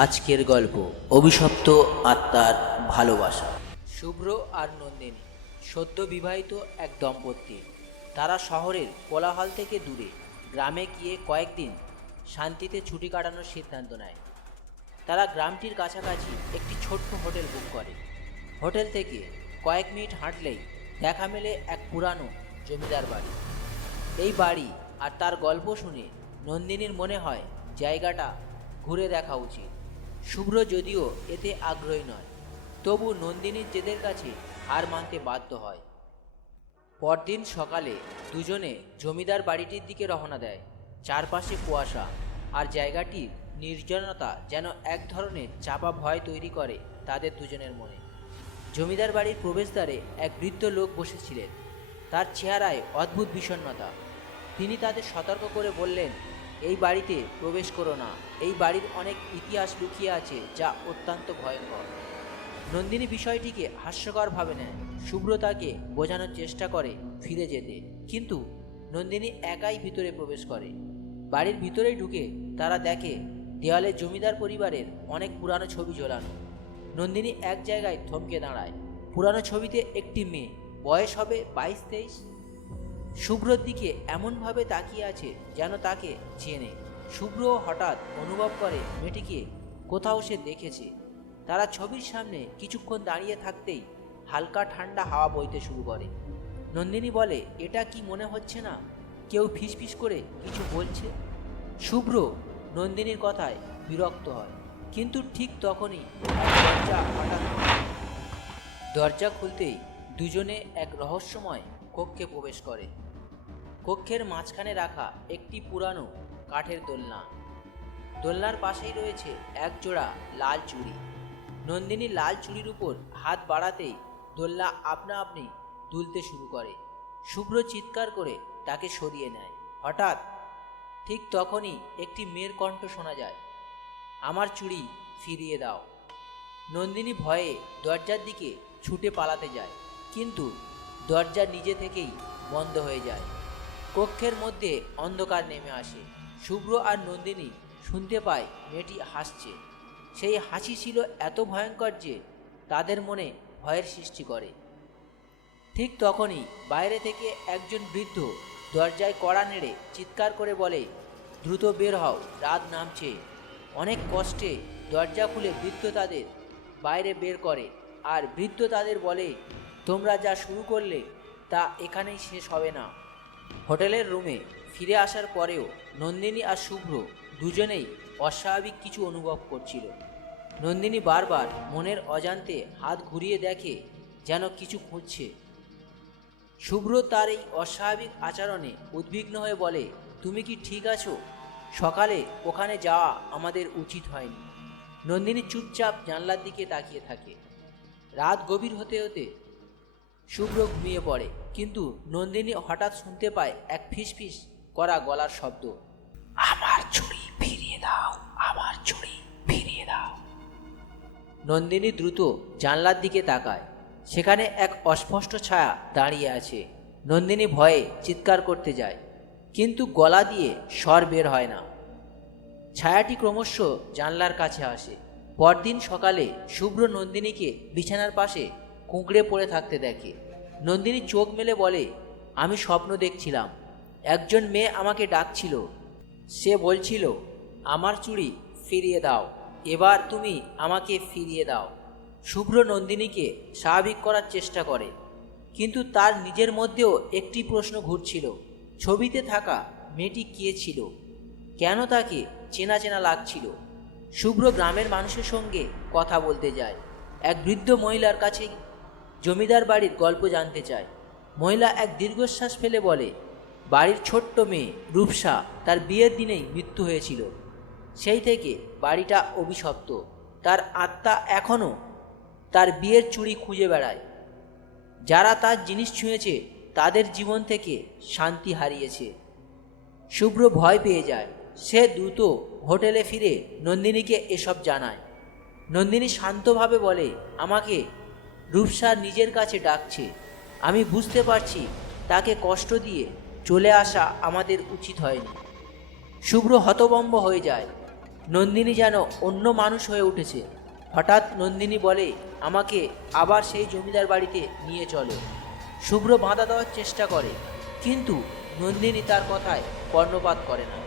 আজকের গল্প অভিশপ্ত আত্মার ভালোবাসা। শুভ্র আর নন্দিনী সদ্য বিবাহিত এক দম্পতি। তারা শহরের কোলাহল থেকে দূরে গ্রামে গিয়ে কয়েকদিন শান্তিতে ছুটি কাটানোর সিদ্ধান্ত নেয়। তারা গ্রামটির কাছাকাছি একটি ছোট্ট হোটেল বুক করে। হোটেল থেকে কয়েক মিনিট হাঁটলেই দেখা মেলে এক পুরানো জমিদার বাড়ি। এই বাড়ি আর তার গল্প শুনে নন্দিনীর মনে হয় জায়গাটা ঘুরে দেখা উচিত। শুভ্র যদিও এতে আগ্রহী নয়, তবু নন্দিনীর জেদের কাছে হার মানতে বাধ্য হয়। পরদিন সকালে দুজনে জমিদার বাড়িটির দিকে রওনা দেয়। চারপাশে কুয়াশা আর জায়গাটির নির্জনতা যেন এক ধরনের চাপা ভয় তৈরি করে তাদের দুজনের মনে। জমিদার বাড়ির প্রবেশদ্বারে এক বৃদ্ধ লোক বসেছিলেন। তার চেহারায় অদ্ভুত বিষণ্ণতা। তিনি তাদের সতর্ক করে বললেন, এই বাড়িতে প্রবেশ করো না, এই বাড়ির অনেক ইতিহাস লুকিয়ে আছে যা অত্যন্ত ভয়ঙ্কর। নন্দিনী বিষয়টিকে হাস্যকর ভাবে নেয়। শুভ্র তাকে বোঝানোর চেষ্টা করে ফিরে যেতে, কিন্তু নন্দিনী একাই ভিতরে প্রবেশ করে। বাড়ির ভিতরেই ঢুকে তারা দেখে দেওয়ালে জমিদার পরিবারের অনেক পুরানো ছবি ঝোলানো। নন্দিনী এক জায়গায় থমকে দাঁড়ায়। পুরানো ছবিতে একটি মেয়ে, বয়স হবে 22-23, শুভ্রর দিকে এমনভাবে তাকিয়ে আছে যেন তাকে চেনে। শুভ্র হঠাৎ অনুভব করে মেয়েটিকে কোথাও সে দেখেছে। তারা ছবির সামনে কিছুক্ষণ দাঁড়িয়ে থাকতেই হালকা ঠান্ডা হাওয়া বইতে শুরু করে। নন্দিনী বলে, এটা কি মনে হচ্ছে না কেউ ফিসফিস করে কিছু বলছে? শুভ্র নন্দিনীর কথায় বিরক্ত হয়, কিন্তু ঠিক তখনই দরজা খুলতেই দুজনে এক রহস্যময় কক্ষে প্রবেশ করে। কক্ষের মাঝখানে রাখা একটি পুরানো কাঠের দোলনা। দোলনার পাশেই রয়েছে এক জোড়া লাল চুড়ি। নন্দিনী লাল চুড়ির উপর হাত বাড়াতেই দোলনা আপনা আপনি দুলতে শুরু করে। শুভ্র চিৎকার করে তাকে সরিয়ে নেয়। হঠাৎ ঠিক তখনই একটি মেয়ের কণ্ঠ শোনা যায়, আমার চুড়ি ফিরিয়ে দাও। নন্দিনী ভয়ে দরজার দিকে ছুটে পালাতে যায়, কিন্তু দরজা নিজে থেকেই বন্ধ হয়ে যায়। কক্ষের মধ্যে অন্ধকার নেমে আসে। শুভ্র আর নন্দিনী শুনতে পায় মেয়েটি হাসছে। সেই হাসি ছিল এত ভয়ঙ্কর যে তাদের মনে ভয়ের সৃষ্টি করে। ঠিক তখনই বাইরে থেকে একজন বৃদ্ধ দরজায় কড়া নেড়ে চিৎকার করে বলে, দ্রুত বের হও, রাত নামছে। অনেক কষ্টে দরজা খুলে বৃদ্ধ তাদের বাইরে বের করে, আর বৃদ্ধ তাদের বলে, তোমরা যা শুরু করলে তা এখানেই শেষ হবে না। হোটেলের রুমে ফিরে আসার পরেও নন্দিনী আর শুভ্র দুজনেই অস্বাভাবিক কিছু অনুভব করছিল। নন্দিনী বারবার মনের অজান্তে হাত ঘুরিয়ে দেখে, যেন কিছু খুঁজছে। শুভ্র তার এই অস্বাভাবিক আচরণে উদ্বিগ্ন হয়ে বলে, তুমি কি ঠিক আছো? সকালে ওখানে যাওয়া আমাদের উচিত হয়নি। নন্দিনী চুপচাপ জানলার দিকে তাকিয়ে থাকে। রাত গভীর হতে হতে শুভ্র ঘুমিয়ে পড়ে, কিন্তু নন্দিনী হঠাৎ শুনতে পায় এক ফিসফিস করা গলার শব্দ, আমার চুড়ি ফিরিয়ে দাও, আমার চুড়ি ফিরিয়ে দাও। নন্দিনী দ্রুত জানলার দিকে তাকায়। সেখানে এক অস্পষ্ট ছায়া দাঁড়িয়ে আছে। নন্দিনী ভয়ে চিৎকার করতে যায়, কিন্তু গলা দিয়ে স্বর বের হয় না। ছায়াটি ক্রমশ জানলার কাছে আসে। পরদিন সকালে শুভ্র নন্দিনীকে বিছানার পাশে কুঁকড়ে পড়ে থাকতে দেখে। নন্দিনী চোখ মেলে বলে, আমি স্বপ্ন দেখছিলাম, একজন মেয়ে আমাকে ডাকছিল। সে বলছিল, আমার চুড়ি ফিরিয়ে দাও, এবার তুমি আমাকে ফিরিয়ে দাও। শুভ্র নন্দিনীকে স্বাভাবিক করার চেষ্টা করে, কিন্তু তার নিজের মধ্যেও একটি প্রশ্ন ঘুরছিল, ছবিতে থাকা মেয়েটি কে ছিল? কেন তাকে চেনা চেনা লাগছিল? শুভ্র গ্রামের মানুষের সঙ্গে কথা বলতে যায়। এক বৃদ্ধ মহিলার কাছে জমিদার বাড়ির গল্প জানতে চায়। মহিলা এক দীর্ঘশ্বাস ফেলে বলে, বাড়ির ছোট্ট মেয়ে রূপসা, তার বিয়ের দিনেই মৃত্যু হয়েছিল। সেই থেকে বাড়িটা অভিশপ্ত। তার আত্মা এখনও তার বিয়ের চুড়ি খুঁজে বেড়ায়। যারা তার জিনিস ছুঁয়েছে তাদের জীবন থেকে শান্তি হারিয়েছে। শুভ্র ভয় পেয়ে যায়। সে দ্রুত হোটেলে ফিরে নন্দিনীকে এসব জানায়। নন্দিনী শান্তভাবে বলে, আমাকে রূপসা নিজের কাছে ডাকছে। আমি বুঝতে পারছি তাকে কষ্ট দিয়ে চলে আসা আমাদের উচিত হয়নি। শুভ্র হতভম্ব হয়ে যায়। নন্দিনী যেন অন্য মানুষ হয়ে উঠেছে। হঠাৎ নন্দিনী বলে, আমাকে আবার সেই জমিদার বাড়িতে নিয়ে চলো। শুভ্র বাধা দেওয়ার চেষ্টা করে, কিন্তু নন্দিনী তার কথায় কর্ণপাত করে না।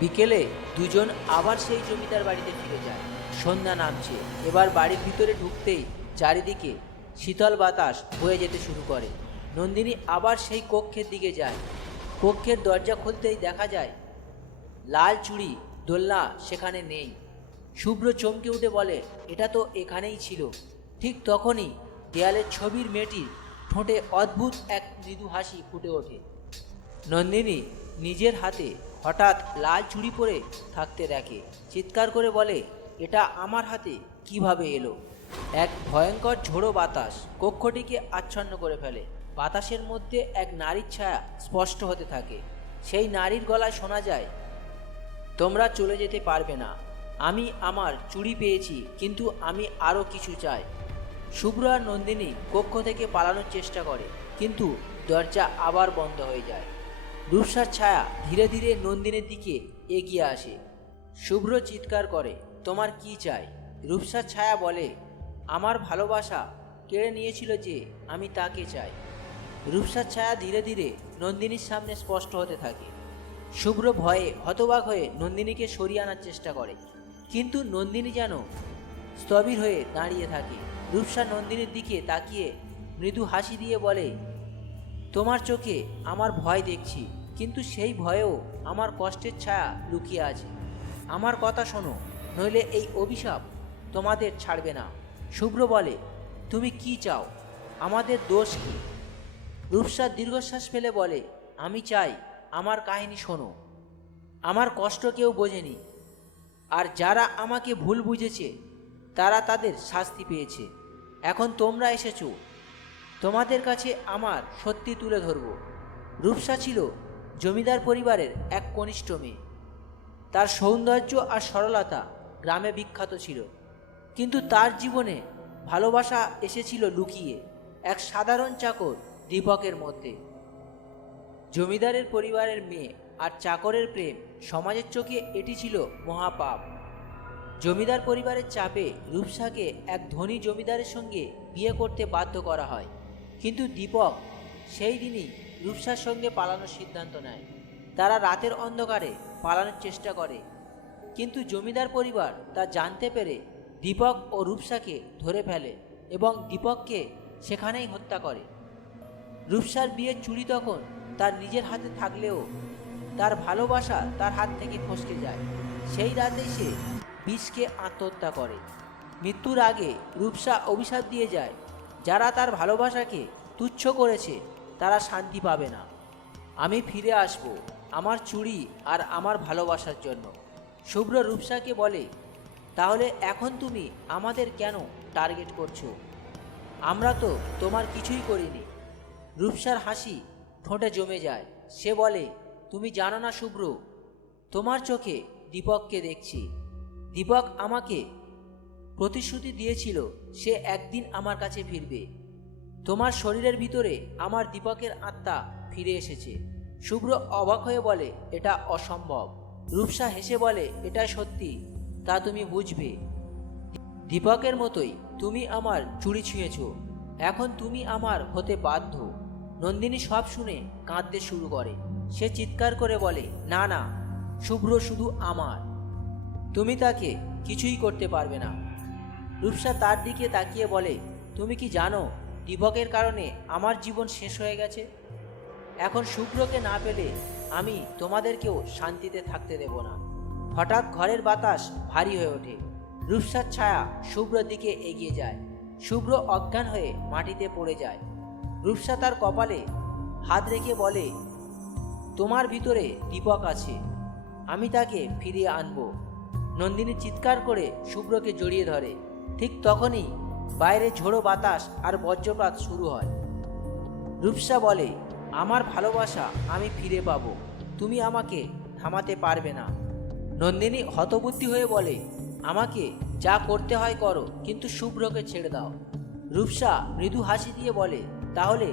বিকেলে দুজন আবার সেই জমিদার বাড়িতে ফিরে যায়। সন্ধ্যা নামছে। এবার বাড়ির ভিতরে ঢুকতেই চারিদিকে শীতল বাতাস বয়ে যেতে শুরু করে। নন্দিনী আবার সেই কক্ষের দিকে যায়। কক্ষের দরজা খুলতেই দেখা যায় লাল চুড়ি দোলনা সেখানে নেই। শুভ্র চমকে উঠে বলে, এটা তো এখানেই ছিল। ঠিক তখনই দেয়ালের ছবির মেয়েটির ঠোঁটে অদ্ভুত এক মৃদু হাসি ফুটে ওঠে। নন্দিনী নিজের হাতে হঠাৎ লাল চুড়ি পরে থাকতে দেখে। চিৎকার করে বলে, এটা আমার হাতে কিভাবে এলো? এক ভয়ঙ্কর ঝোড়ো বাতাস কক্ষটিকে আচ্ছন্ন করে ফেলে। বাতাসের মধ্যে এক নারীর ছায়া স্পষ্ট হতে থাকে। সেই নারীর গলায় শোনা যায়, তোমরা চলে যেতে পারবে না। আমি আমার চুড়ি পেয়েছি, কিন্তু আমি আরও কিছু চাই। শুভ্র আর নন্দিনী কক্ষ থেকে পালানোর চেষ্টা করে, কিন্তু দরজা আবার বন্ধ হয়ে যায়। রূপসার ছায়া ধীরে ধীরে নন্দিনীর দিকে এগিয়ে আসে। শুভ্র চিৎকার করে, তোমার কি চাই? রূপসার ছায়া বলে, আমার ভালোবাসা কেড়ে নিয়েছিল যে, আমি তাকে চাই। রূপসার ছায়া ধীরে ধীরে নন্দিনীর সামনে স্পষ্ট হতে থাকে। শুভ্র ভয়ে হতবাক হয়ে নন্দিনীকে সরিয়ে আনার চেষ্টা করে, কিন্তু নন্দিনী যেন স্থবির হয়ে দাঁড়িয়ে থাকে। রূপসা নন্দিনীর দিকে তাকিয়ে মৃদু হাসি দিয়ে বলে, তোমার চোখে আমার ভয় দেখছি, কিন্তু সেই ভয়েও আমার কষ্টের ছায়া লুকিয়ে আছে। আমার কথা শোনো, নইলে এই অভিশাপ তোমাদের ছাড়বে না। শুভ্র বলে, তুমি কি চাও? আমাদের দোষ কি? রূপসা দীর্ঘশ্বাস ফেলে বলে, আমি চাই আমার কাহিনী শোনো। আমার কষ্ট কেউ বোঝেনি, আর যারা আমাকে ভুল বুঝেছে তারা তাদের শাস্তি পেয়েছে। এখন তোমরা এসেছো, তোমাদের কাছে আমার সত্যি তুলে ধরব। রূপসা ছিল জমিদার পরিবারের এক কনিষ্ঠ মেয়ে। তার সৌন্দর্য আর সরলতা গ্রামে বিখ্যাত ছিল, কিন্তু তার জীবনে ভালোবাসা এসেছিল লুকিয়ে এক সাধারণ চাকর দীপকের মধ্যে। জমিদারের পরিবারের মেয়ে আর চাকরের প্রেম সমাজের চোখে এটি ছিল মহাপাপ। জমিদার পরিবারের চাপে রূপসাকে এক ধনী জমিদারের সঙ্গে বিয়ে করতে বাধ্য করা হয়, কিন্তু দীপক সেই দিনই রূপসার সঙ্গে পালানোর সিদ্ধান্ত নেয়। তারা রাতের অন্ধকারে পালানোর চেষ্টা করে, কিন্তু জমিদার পরিবার তা জানতে পেরে দীপক ও রূপসাকে ধরে ফেলে এবং দীপককে সেখানেই হত্যা করে। রূপসার বিয়ের চুড়ি তখন তার নিজের হাতে থাকলেও তার ভালোবাসা তার হাত থেকে ফসকে যায়। সেই রাতেই সে বিষকে আত্মহত্যা করে। মৃত্যুর আগে রূপসা অভিশাপ দিয়ে যায়, যারা তার ভালোবাসাকে তুচ্ছ করেছে তারা শান্তি পাবে না। আমি ফিরে আসব আমার চুড়ি আর আমার ভালোবাসার জন্য। শুভ্র রূপসাকে বলে, তাহলে এখন তুমি আমাদের কেন টার্গেট করছো? আমরা তো তোমার কিছুই করিনি। রূপসার হাসি ঠোঁটে জমে যায়। সে বলে, তুমি জানো না শুভ্র, তোমার চোখে দীপককে দেখছি। দীপক আমাকে প্রতিশ্রুতি দিয়েছিল সে একদিন আমার কাছে ফিরবে। তোমার শরীরের ভিতরে আমার দীপকের আত্মা ফিরে এসেছে। শুভ্র অবাক হয়ে বলে, এটা অসম্ভব। রূপসা হেসে বলে, এটা সত্যি, তা তুমি বুঝবে। দীপকের মতোই তুমি আমার চুড়ি ছুঁয়েছ, এখন তুমি আমার হতে বাধ্য। নন্দিনী সব শুনে কাঁদতে শুরু করে। সে চিৎকার করে বলে, না না, শুভ্র শুধু আমার, তুমি তাকে কিছুই করতে পারবে না। রূপসা তার দিকে তাকিয়ে বলে, তুমি কি জানো দীপকের কারণে আমার জীবন শেষ হয়ে গেছে? এখন শুভ্রকে না পেলে আমি তোমাদেরকেও শান্তিতে থাকতে দেব না। হঠাৎ ঘরের বাতাস ভারী হয়ে ওঠে। রূপসার ছায়া শুভ্রর দিকে এগিয়ে যায়। শুভ্র অজ্ঞান হয়ে মাটিতে পড়ে যায়। রূপসা তার কপালে হাত রেখে বলে, তোমার ভিতরে দীপক আছে, আমি তাকে ফিরিয়ে আনব। নন্দিনী চিৎকার করে শুভ্রকে জড়িয়ে ধরে। ঠিক তখনই বাইরে ঝোড়ো বাতাস আর বজ্রপাত শুরু হয়। রূপসা বলে, আমার ভালোবাসা আমি ফিরে পাবো, তুমি আমাকে থামাতে পারবে না। নন্দিনী হতবুদ্ধি হয়ে বলে, আমাকে যা করতে হয় করো, কিন্তু শুভ্রকে ছেড়ে দাও। রূপসা মৃদু হাসি দিয়ে বলে, তাহলে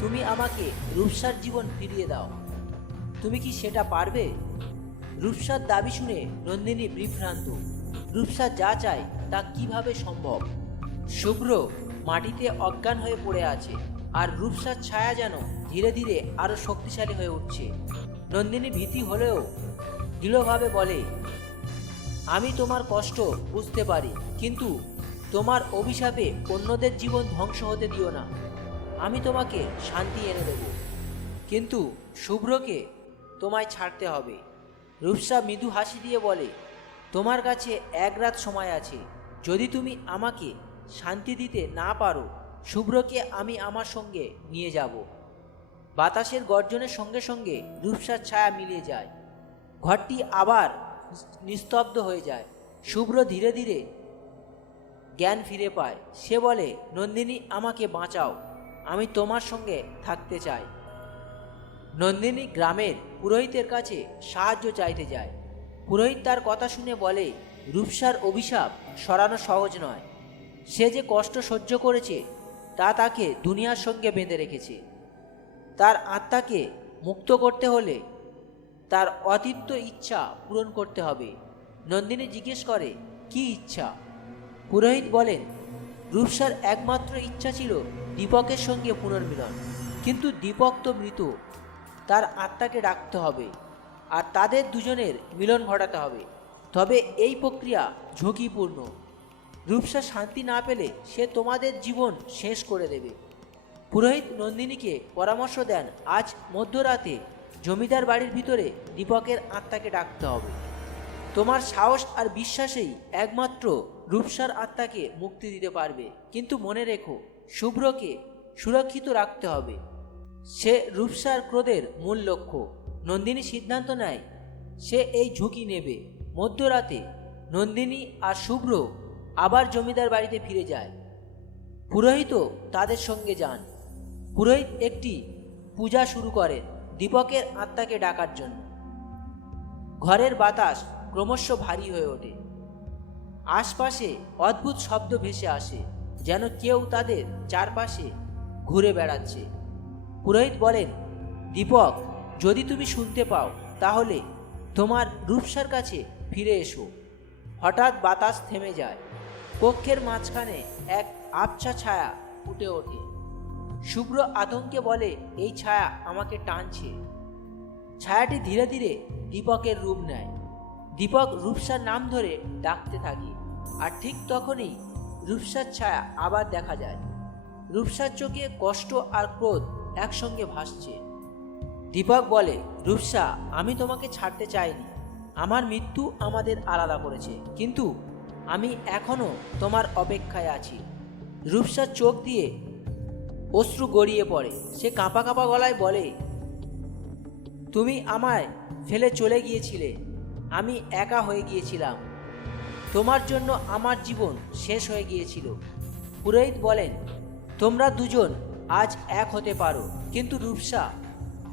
তুমি আমাকে রূপসার জীবন ফিরিয়ে দাও। তুমি কি সেটা পারবে? রূপসার দাবি শুনে নন্দিনী বিভ্রান্ত। রূপসা যা চায় তা কিভাবে সম্ভব? শুভ্র মাটিতে অজ্ঞান হয়ে পড়ে আছে, আর রূপসার ছায়া যেন ধীরে ধীরে আরো শক্তিশালী হয়ে উঠছে। নন্দিনী ভীতি হলেও দৃঢ়ভাবে বলে, আমি তোমার কষ্ট বুঝতে পারি, কিন্তু তোমার অভিশাপে অন্যদের জীবন ধ্বংস হতে দিও না। আমি তোমাকে শান্তি এনে দেব, কিন্তু শুভ্রকে তোমায় ছাড়তে হবে। রূপসা মৃদু হাসি দিয়ে বলে, তোমার কাছে এক রাত সময় আছে। যদি তুমি আমাকে শান্তি দিতে না পারো, শুভ্রকে আমি আমার সঙ্গে নিয়ে যাব। বাতাসের গর্জনের সঙ্গে সঙ্গে রূপসার ছায়া মিলিয়ে যায়। ঘরটি আবার নিস্তব্ধ হয়ে যায়। শুভ্র ধীরে ধীরে জ্ঞান ফিরে পায়। সে বলে, নন্দিনী, আমাকে বাঁচাও, আমি তোমার সঙ্গে থাকতে চাই। নন্দিনী গ্রামের পুরোহিতের কাছে সাহায্য চাইতে যায়। পুরোহিত তার কথা শুনে বলে, রূপসার অভিশাপ সরানো সহজ নয়। সে যে কষ্ট সহ্য করেছে তা তাকে দুনিয়ার সঙ্গে বেঁধে রেখেছে। তার আত্মাকে মুক্ত করতে হলে তার অতীত ইচ্ছা পূরণ করতে হবে। নন্দিনী জিজ্ঞেস করে, কি ইচ্ছা? পুরোহিত বলেন, রূপসার একমাত্র ইচ্ছা ছিল দীপকের সঙ্গে পুনর্মিলন, কিন্তু দীপক তো মৃত। তার আত্মাকে ডাকতে হবে আর তাদের দুজনের মিলন ঘটাতে হবে। তবে এই প্রক্রিয়া ঝুঁকিপূর্ণ। রূপসা শান্তি না পেলে সে তোমাদের জীবন শেষ করে দেবে। পুরোহিত নন্দিনীকে পরামর্শ দেন, আজ মধ্যরাতে জমিদার বাড়ির ভিতরে দীপকের আত্মাকে ডাকতে হবে। তোমার সাহস আর বিশ্বাসেই একমাত্র রূপসার আত্মাকে মুক্তি দিতে পারবে। কিন্তু মনে রেখো, শুভ্রকে সুরক্ষিত রাখতে হবে। সে রূপসার ক্রোধের মূল লক্ষ্য। নন্দিনী সিদ্ধান্ত নেয় সে এই ঝুঁকি নেবে। মধ্যরাতে নন্দিনী আর শুভ্র আবার জমিদার বাড়িতে ফিরে যায়। পুরোহিতও তাদের সঙ্গে যান। পুরোহিত একটি পূজা শুরু করেন দীপকের আত্মাকে ডাকার জন্য। ঘরের বাতাস ক্রমশ ভারী হয়ে ওঠে। আশপাশে অদ্ভুত শব্দ ভেসে আসে, যেন কেউ তাদের চারপাশে ঘুরে বেড়াচ্ছে। পুরোহিত বলেন, দীপক, যদি তুমি শুনতে পাও তাহলে তোমার রূপসার কাছে ফিরে এসো। হঠাৎ বাতাস থেমে যায়। কক্ষের মাঝখানে এক আবছা ছায়া ফুটে ওঠে। শুভ্র আতঙ্কে বলে, এই ছায়া আমাকে টানছে। ছায়াটি ধীরে ধীরে দীপকের রূপ নেয়। দীপক রূপসার নাম ধরে ডাকতে থাকে, আর ঠিক তখনই রূপসার ছায়া আবার দেখা যায়। রূপসার চোখে কষ্ট আর ক্রোধ একসঙ্গে ভাসছে। দীপক বলে, রূপসা, আমি তোমাকে ছাড়তে চাইনি। আমার মৃত্যু আমাদের আলাদা করেছে, কিন্তু আমি এখনো তোমার অপেক্ষায় আছি। রূপসার চোখ দিয়ে অশ্রু গড়িয়ে পড়ে। সে কাঁপা কাঁপা গলায় বলে, তুমি আমায় ফেলে চলে গিয়েছিলে, আমি একা হয়ে গিয়েছিলাম। তোমার জন্য আমার জীবন শেষ হয়ে গিয়েছিল। পুরোহিত বলেন, তোমরা দুজন আজ এক হতে পারো, কিন্তু রূপসা,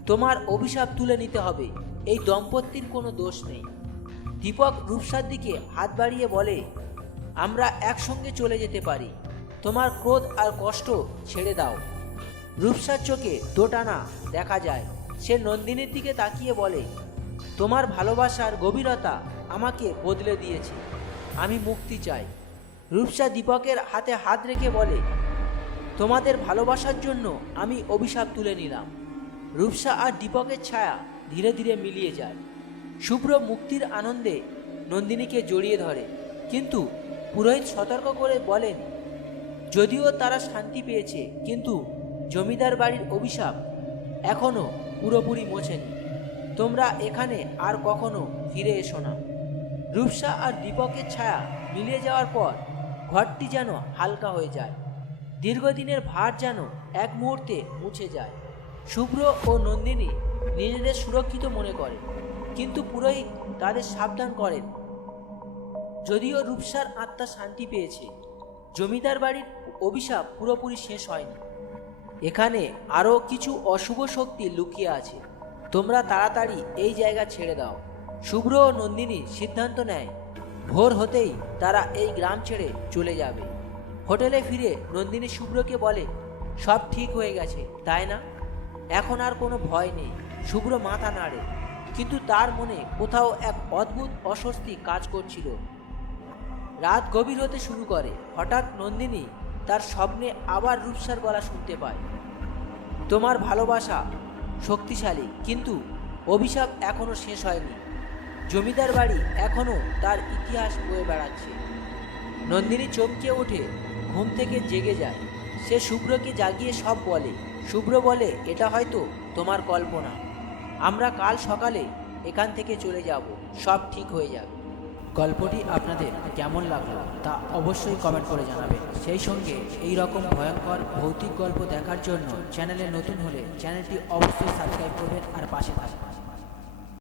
তোমার অভিশাপ তুলে নিতে হবে। এই দম্পতির কোনো দোষ নেই। দীপক রূপসার দিকে হাত বাড়িয়ে বলে, আমরা একসঙ্গে চলে যেতে পারি। তোমার ক্রোধ আর কষ্ট ছেড়ে দাও। রূপসার চোখে দোটানা দেখা যায়। সে নন্দিনীর দিকে তাকিয়ে বলে, তোমার ভালোবাসার গভীরতা আমাকে বদলে দিয়েছে। আমি মুক্তি চাই। রূপসা দীপকের হাতে হাত রেখে বলে, তোমাদের ভালোবাসার জন্য আমি অভিশাপ তুলে নিলাম। রূপসা আর দীপকের ছায়া ধীরে ধীরে মিলিয়ে যায়। শুভ্র মুক্তির আনন্দে নন্দিনীকে জড়িয়ে ধরে, কিন্তু পুরোহিত সতর্ক করে বলেন, যদিও তারা শান্তি পেয়েছে, কিন্তু জমিদার বাড়ির অভিশাপ এখনো পুরোপুরি মোছেনি। তোমরা এখানে আর কখনো ফিরে এসো না। রূপসা আর দীপকের ছায়া মিলিয়ে যাওয়ার পর ঘরটি যেন হালকা হয়ে যায়। দীর্ঘদিনের ভার যেন এক মুহূর্তে মুছে যায়। শুভ্র ও নন্দিনী নিজেদের সুরক্ষিত মনে করে, কিন্তু পুরোহিত তাদের সাবধান করেন, যদিও রূপসার আত্মা শান্তি পেয়েছে, জমিদার বাড়ির অভিশাপ পুরোপুরি শেষ হয়নি। এখানে আরও কিছু অশুভ শক্তি লুকিয়ে আছে। তোমরা তাড়াতাড়ি এই জায়গা ছেড়ে দাও। শুভ্র ও নন্দিনী সিদ্ধান্ত নেয়, ভোর হতেই তারা এই গ্রাম ছেড়ে চলে যাবে। হোটেলে ফিরে নন্দিনী শুভ্রকে বলে, সব ঠিক হয়ে গেছে, তাই না? এখন আর কোনো ভয় নেই। শুভ্র মাথা নাড়ে। কিন্তু তার মনে কোথাও এক অদ্ভুত অস্বস্তি কাজ করছিল। রাত গভীর হতে শুরু করে। হঠাৎ নন্দিনী তার স্বপ্নে আবার রূপসার গলা শুনতে পায়। তোমার ভালোবাসা শক্তিশালী, কিন্তু অভিশাপ এখনো শেষ হয়নি। জমিদার বাড়ি এখনো তার ইতিহাস বয়ে বেড়াচ্ছে। নন্দিনী চমকে ওঠে, ঘুম থেকে জেগে যায়। সে শুভ্রকে জাগিয়ে সব বলে। শুভ্র বলে, এটা হয়তো তোমার কল্পনা। আমরা কাল সকালে এখান থেকে চলে যাব, সব ঠিক হয়ে যাবে। গল্পটি আপনাদের কেমন লাগলো তা অবশ্যই কমেন্ট করে জানাবেন। সেই সঙ্গে এই রকম ভয়ঙ্কর ভৌতিক গল্প দেখার জন্য চ্যানেলে নতুন হলে চ্যানেলটি অবশ্যই সাবস্ক্রাইব করবেন আর পাশে থাকবেন।